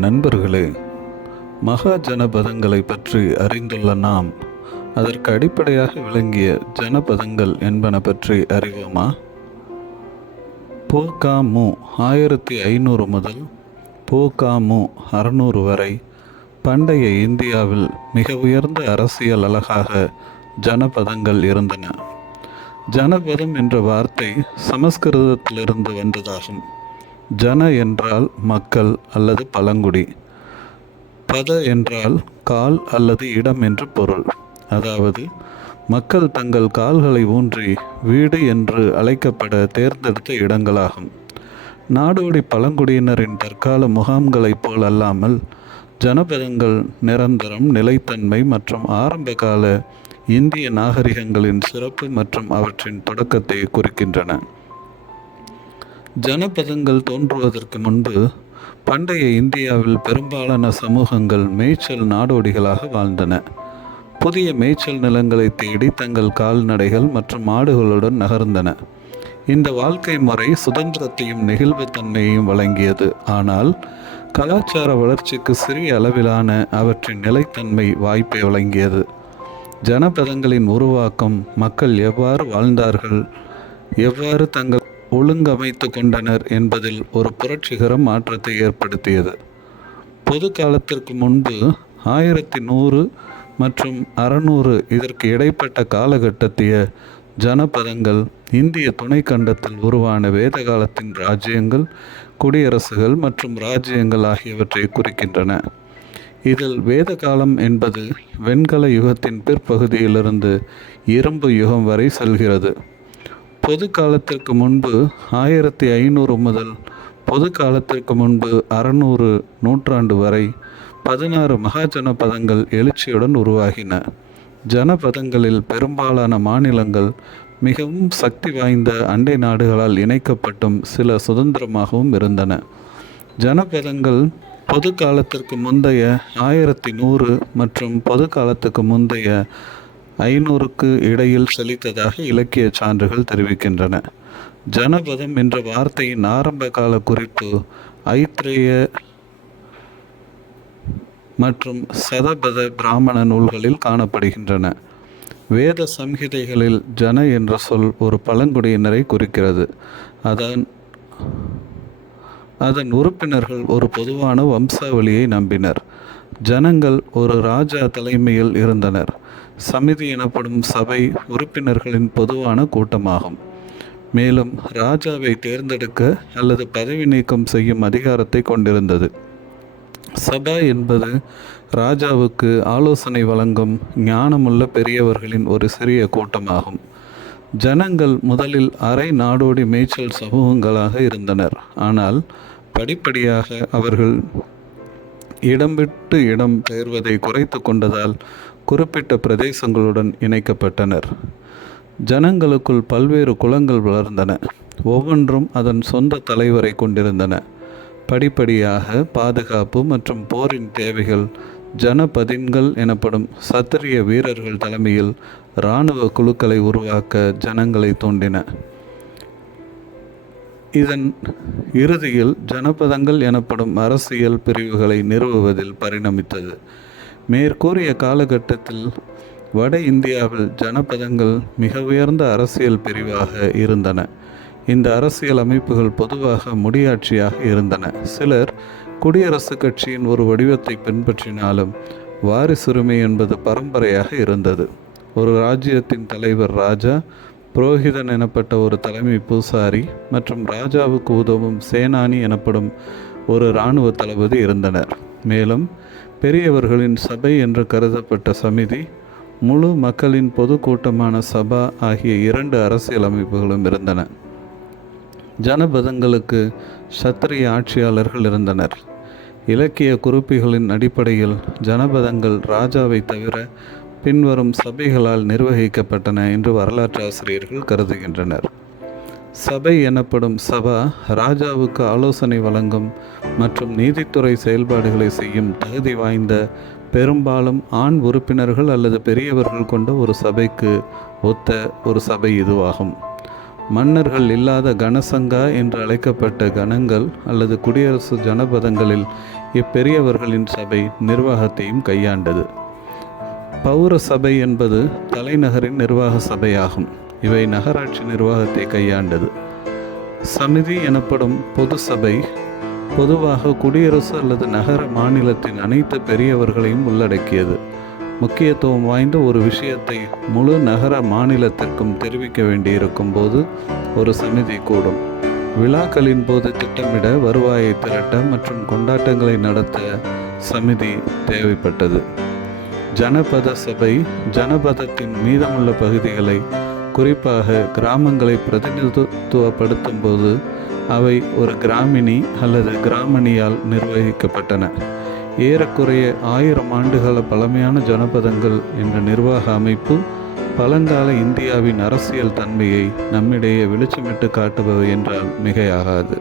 நண்பர்களே, மகா ஜனபதங்களை பற்றி அறிந்துள்ள நாம் அதற்கு அடிப்படையாக விளங்கிய ஜனபதங்கள் என்பன பற்றி அறிவோமா? பொ.க.மு. 1500 முதல் பொ.க.மு. 600 வரை பண்டைய இந்தியாவில் மிக உயர்ந்த அரசியல் அலகாக ஜனபதங்கள் இருந்தன. ஜனபதம் என்ற வார்த்தை சமஸ்கிருதத்திலிருந்து வந்ததாகும். ஜன என்றால் மக்கள் அல்லது பழங்குடி, பத என்றால் கால் அல்லது இடம் என்று பொருள். அதாவது மக்கள் தங்கள் கால்களை ஊன்றி வீடு என்று அழைக்கப்பட தேர்ந்தெடுத்த இடங்களாகும். நாடோடி பழங்குடியினரின் தற்கால முகாம்களைப் போல் அல்லாமல் ஜனபதங்கள் நிரந்தரம், நிலைத்தன்மை மற்றும் ஆரம்பகால இந்திய நாகரிகங்களின் சிறப்பு மற்றும் அவற்றின் தொடக்கத்தை குறிக்கின்றன. ஜனபதங்கள் தோன்றுவதற்கு முன்பு பண்டைய இந்தியாவில் பெரும்பாலான சமூகங்கள் மேய்ச்சல் நாடோடிகளாக வாழ்ந்தன. புதிய மேய்ச்சல் நிலங்களை தேடி தங்கள் கால்நடைகள் மற்றும் மாடுகளுடன் நகர்ந்தன. இந்த வாழ்க்கை முறை சுதந்திரத்தையும் நெகிழ்வுத்தன்மையையும் வழங்கியது. ஆனால் கலாச்சார வளர்ச்சிக்கு சிறிய அளவிலான அவற்றின் நிலைத்தன்மை வாய்ப்பை வழங்கியது. ஜனபதங்களின் உருவாக்கம் மக்கள் எவ்வாறு வாழ்ந்தார்கள், எவ்வாறு தங்கள் ஒழுங்கமைத்து கொண்டனர் என்பதில் ஒரு புரட்சிகர மாற்றத்தை ஏற்படுத்தியது. பொது காலத்திற்கு முன்பு 1100 மற்றும் 600 இதற்கு இடைப்பட்ட காலகட்டத்திய ஜனபதங்கள் இந்திய துணைக்கண்டத்தில் உருவான வேத காலத்தின் ராஜ்யங்கள், குடியரசுகள் மற்றும் ராஜ்யங்கள் ஆகியவற்றை குறிக்கின்றன. இதில் வேத காலம் என்பது வெண்கல யுகத்தின் பிற்பகுதியிலிருந்து இரும்பு யுகம் வரை செல்கிறது. பொது காலத்திற்கு முன்பு 1500 முதல் பொது காலத்திற்கு முன்பு 600 நூற்றாண்டு வரை 16 மகாஜனபதங்கள் எழுச்சியுடன் உருவாகின. ஜனபதங்களில் பெரும்பாலான மாநிலங்கள் மிகவும் சக்தி வாய்ந்த அண்டை நாடுகளால் இணைக்கப்பட்டும் சில சுதந்திரமாகவும் இருந்தன. ஜனபதங்கள் பொது காலத்திற்கு முந்தைய 1100 மற்றும் பொது காலத்துக்கு முந்தைய 500க்கு இடையில் செழித்ததாக இலக்கிய சான்றுகள் தெரிவிக்கின்றன. ஜனபதம் என்ற வார்த்தையின் ஆரம்ப கால குறிப்பு ஐத்ரேய மற்றும் சதபத பிராமண நூல்களில் காணப்படுகின்றன. வேத சம்ஹிதைகளில் ஜன என்ற சொல் ஒரு பழங்குடியினரை குறிக்கிறது. அதன் உறுப்பினர்கள் ஒரு பொதுவான வம்சாவளியை நம்பினர். ஜனங்கள் ஒரு ராஜா தலைமையில் இருந்தனர். சமிதி எனப்படும் சபை உறுப்பினர்களின் பொதுவான கூட்டமாகும். மேலும் ராஜாவை தேர்ந்தெடுக்க அல்லது பதவி நீக்கம் செய்யும் அதிகாரத்தை கொண்டிருந்தது. சபா என்பது ராஜாவுக்கு ஆலோசனை வழங்கும் ஞானமுள்ள பெரியவர்களின் ஒரு சிறிய கூட்டமாகும். ஜனங்கள் முதலில் அரை நாடோடி மேய்ச்சல் சமூகங்களாக இருந்தனர். ஆனால் படிப்படியாக அவர்கள் இடம் விட்டு இடம் பெயர்வதை குறைத்து கொண்டதால் குறிப்பிட்ட பிரதேசங்களுடன் இணைக்கப்பட்டனர். ஜனங்களுக்குள் பல்வேறு குலங்கள் வளர்ந்தன. ஒவ்வொன்றும் அதன் சொந்த தலைவரை கொண்டிருந்தன. படிப்படியாக பாதுகாப்பு மற்றும் போரின் தேவைகள் ஜனபதின்கள் எனப்படும் சத்திரிய வீரர்கள் தலைமையில் இராணுவ குழுக்களை உருவாக்க ஜனங்களை தூண்டின. இதன் இறுதியில் ஜனபதங்கள் எனப்படும் அரசியல் பிரிவுகளை நிறுவுவதில் பரிணமித்தது. மேற்கூறிய காலகட்டத்தில் வட இந்தியாவில் ஜனபதங்கள் மிக உயர்ந்த அரசியல் பிரிவாக இருந்தன. இந்த அரசியல் அமைப்புகள் பொதுவாக முடியாட்சியாக இருந்தன. சிலர் குடியரசு கட்சியின் ஒரு வடிவத்தை பின்பற்றினாலும் வாரிசுரிமை என்பது பரம்பரையாக இருந்தது. ஒரு ராஜ்யத்தின் தலைவர் ராஜா, புரோகிதன் எனப்பட்ட ஒரு தலைமை பூசாரி மற்றும் ராஜாவுக்கு உதவும் சேனானி எனப்படும் ஒரு இராணுவ தளபதி இருந்தனர். மேலும் பெரியவர்களின் சபை என்று கருதப்பட்ட சமிதி, முழு மக்களின் பொது கூட்டமான சபா ஆகிய 2 அரசியல் அமைப்புகளும் இருந்தன. ஜனபதங்களுக்கு சத்திரிய ஆட்சியாளர்கள் இருந்தனர். இலக்கிய குறிப்புகளின் அடிப்படையில் ஜனபதங்கள் ராஜாவை தவிர பின்வரும் சபைகளால் நிர்வகிக்கப்பட்டன என்று வரலாற்று ஆசிரியர்கள் கருதுகின்றனர். சபை எனப்படும் சபா ராஜாவுக்கு ஆலோசனை வழங்கும் மற்றும் நீதித்துறை செயல்பாடுகளை செய்யும் தகுதி வாய்ந்த பெரும்பாலும் ஆண் உறுப்பினர்கள் அல்லது பெரியவர்கள் கொண்ட ஒரு சபைக்கு ஒத்த ஒரு சபை இதுவாகும். மன்னர்கள் இல்லாத கனசங்கா என்று அழைக்கப்பட்ட கணங்கள் அல்லது குடியரசு ஜனபதங்களில் இப்பெரியவர்களின் சபை நிர்வாகத்தையும் கையாண்டது. பௌர சபை என்பது தலைநகரின் நிர்வாக சபையாகும். இவை நகராட்சி நிர்வாகத்தை கையாண்டது. சமிதி எனப்படும் பொது சபை பொதுவாக குடியரசு அல்லது நகர மாநிலத்தின் அனைத்து பெரியவர்களையும் உள்ளடக்கியது. முக்கியத்துவம் வாய்ந்த ஒரு விஷயத்தை முழு நகர மாநிலத்திற்கும் தெரிவிக்க வேண்டியிருக்கும் போது ஒரு சமிதி கூடும். விழாக்களின் போது திட்டமிட, வருவாயை திரட்ட மற்றும் கொண்டாட்டங்களை நடத்த சமிதி தேவைப்பட்டது. ஜனபத சபை ஜனபதத்தின் மீதமுள்ள பகுதிகளை, குறிப்பாக கிராமங்களை பிரதிநிதித்துவப்படுத்தும் போது அவை ஒரு கிராமினி அல்லது கிராமணியால் நிர்வகிக்கப்பட்டன. ஏறக்குறைய 1000 ஆண்டுகால பழமையான ஜனபதங்கள் என்ற நிர்வாக அமைப்பு பழங்கால இந்தியாவின் அரசியல் தன்மையை நம்மிடையே வெளிச்சமிட்டு காட்டுபவை என்றால் மிகையாகாது.